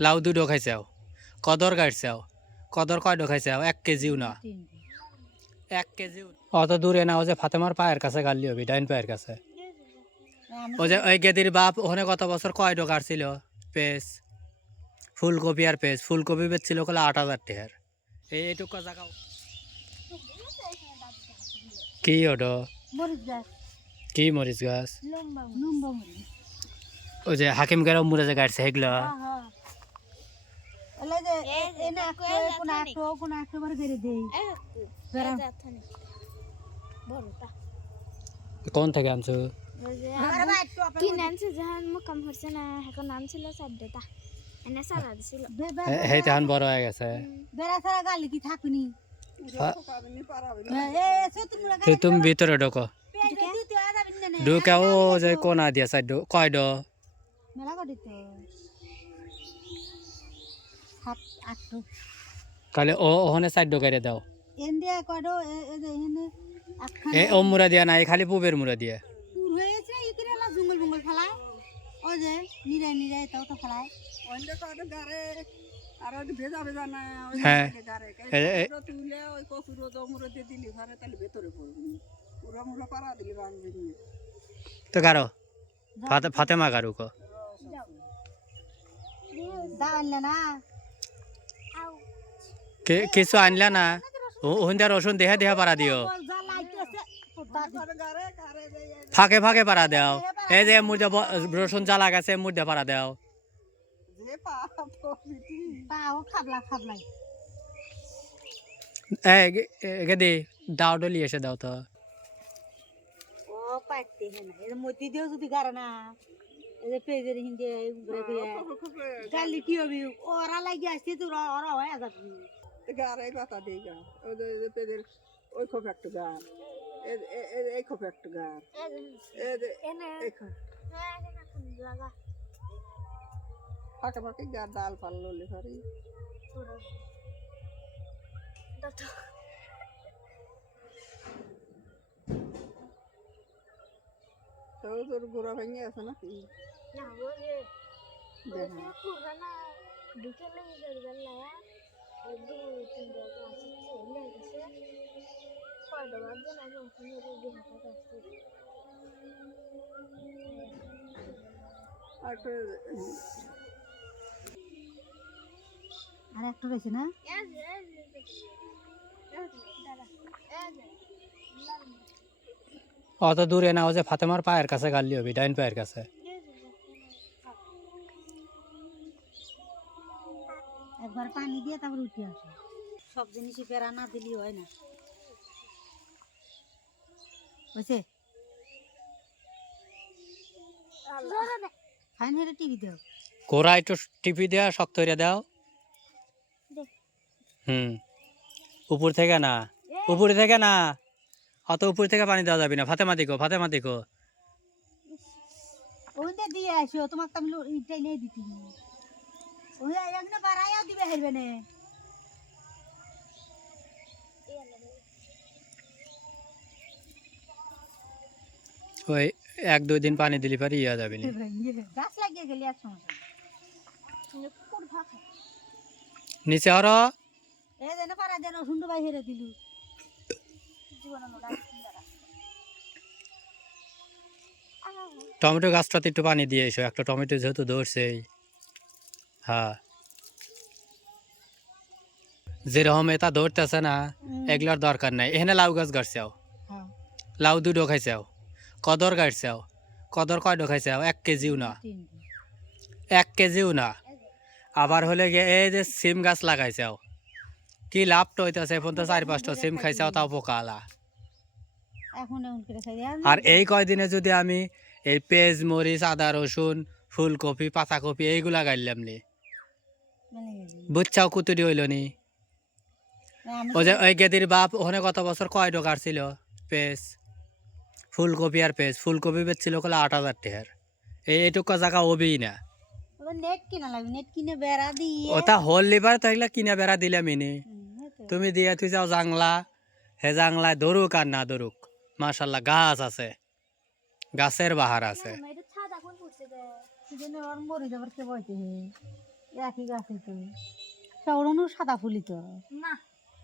লাউ দুটো খাইছাও কদর কাটছাও কদর কয়টো খাইছাও এক কেজিও না এক কেজিও অত দূরে না ও যে ফাতেমার পায়ের কাছে গালি হবি ডাইন পায়ের কাছে। ও যে ওই গেদির বাপ ওখানে কত বছর কয়টো কাটছিল পেস ফুলকপি আর পেস ফুলকপি বেচছিল কলে আট হাজার টেহার এই এইটুকু জায়গা কি ওটো কি মরিচ গাছ? ওই যে হাকিম মুড়ে যে গাড়ছে সেগুলো যে এনে আঁকো কোন আঁকো কোন আঁকো বার করে দেই। বেড়া কোন থেকে আনছো? কি নাম ছিল যখন মুকাম হচ্ছে না এখন নাম ছিল। সাদ্দেতা এনে সারা দিছিল সেই তখন বড় হয়ে গেছে। বেড়া ছাড়া গালি কি থাকুনি? তুমি ভিতরে ঢোকো। ঢুকে ও যে কোনা দিয়া সাইড। কয় ড? মেলা করে তো সাত আট তাহলে ও ওখানে সাইড ঢোকাইরে দাও। এন্ডিয়া কডো এ এ যে এ ও মুড়া দিয়া নাই খালি পুবের মুড়া দিয়া। পুর হয়েছে ইকরে না জঙ্গল জঙ্গল ফেলায় ও যে নিরাই নিরাই তাও তো ফেলায় কারও গারে আর ওই ভেজা ভেজা না ওই হ্যাঁ। গারে পুরো তুলে ওই কচুরো দমুরো দিয়ে দিলি ঘরে তাহলে ভেতরে পড়বি পুরো মুড়ো পাড়া দিলি বাঁধবি তো কারও ফাতে ফাতেমা কারু কো। না। কিছু আনলা না ওখান দিয়ে রসুন দেহা দেহা পারা দিও ফাঁকে ফাঁকে পারা দাও এই যে মুর্দে রসুন জ্বালা গেছে মুর্দে পারা দাও গেদি দাও ডলি এসে দাও তো গালি কি হবি ওরা লাগি আসছে ওরা হয়ে গারে কথা দিই গা ওই যে- যে পেদের ওই খোপ একটা এ- এই খোপ একটা গার এই যে- এনে। এই খোপ লাগা। ফাঁকে ফাঁকে গার ডাল পাল ললে পারি। তো। তোর গোড়া ভেঙে আছে নাকি? না ঢুকে লেগে গেল লাগা দু তিন কয়টা না আসছে আর একটু আর একটা রয়েছে না? অত দূরে না ও যে ফাতেমার পায়ের কাছে গালি হবি ডাইন পায়ের কাছে। একবার পানি দিয়ে তারপর উঠে আসে। সব জিনিসই পেরা না দিলি হয় না। বুঝছে? ফাইন হেরে টিভি দাও। কোরা একটু টিপি দেওয়া শক্ত করে দাও। হুম। উপর থেকে না। উপরে থেকে না। অত উপর থেকে পানি দেওয়া যাবে না। ফাতেমা দিকো ফাতেমা দিকো ওইটা দিয়ে আসো তোমাকে তো আমি ইটাই নিয়ে দিতি ওই একদিন দিবে হেরবে না। ওই এক দুই দিন পানি দিলি পারি ইয়া যাবে না। গাছ লাগিয়ে গেলি আর সমস্যা নিচে যেন পারা যেন সুন্দর বাই হেরে দিলু। টমেটো গাছটাতে একটু পানি দিয়ে এসো। একটা টমেটো যেহেতু ধরছেই হ্যাঁ যেরকম এটা ধরতেছে না এগুলোর দরকার নাই। এখানে লাউ গাছ গাছছাও হ্যাঁ লাউ দুটো খাইছাও কদর গাছছাও কদর কয়টো খাইছাও এক কেজিও না। এক কেজিও না। আবার হলে গিয়ে এই যে সিম গাছ লাগাইছাও কি লাভটা হইতেছে এখন তো চার পাঁচটা সিম খাইছাও তাও খাই আর এই কয়দিনে যদি আমি এই পেঁয়াজ মরিচ আদা রসুন ফুলকপি পাতাকপি এইগুলা গাইলাম নি। বুচ্ছাও কুতুরি হইল নি। ও যে ওই গেদির বাপ ওখানে কত বছর কয় টাকার ছিল? পেঁয়াজ ফুলকপি আর পেঁয়াজ ফুলকপি বেচছিল কলে আট হাজার টেহার এই এইটুকু জায়গা হবেই না। নেট কিনা লাগবে? নেট কিনে বেড়া দিয়ে। ওটা হল লিবার তো এগুলা কিনা বেড়া দিলাম ইনি। তুমি দিয়ে তুই যাও জাংলা। হে জাংলায় ধরুক আর না ধরুক মাশাল্লাহ গাছ আছে। গাছের বাহার আছে। একই গাছে তো। সাদা ফুলি তো। না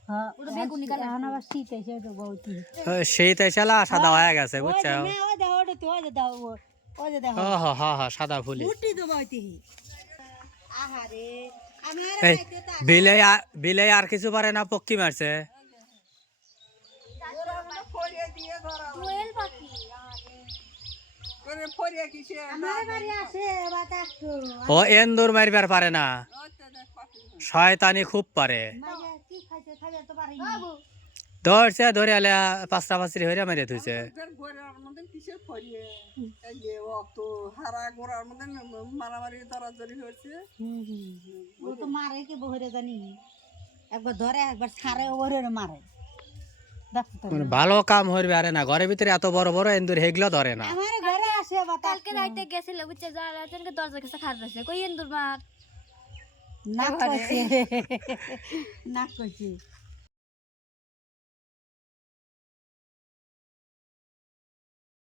হ্যাঁ ওটা বেগুনি কালার। এখন আবার শীত এসে তো বউতি সেই তাইশালা সাদা হয়ে গেছে বুঝছ? সাদা ফুলি বিলে আর কিছু পারে না পক্ষী মারছে। ও এন্দুর মারবার পারে না। শয়তানি খুব পারে। ধরছে ধরে আলে পাঁচটা পাঁচরি হইরা মেরে কি বহরে জানি। একবার ধরে একবার ছাড়ে ওরে মারে। ভালো কাম হইবে আরে না ঘরের ভিতরে এত বড় বড় এন্দুর হেগলো ধরে না। আমার ঘরে আসে বাতা কালকে রাইতে গেছিল বুঝছে যা রাতের দরজার কাছে খাট আছে কই এন্দুর মার না কইছে। না কইছে।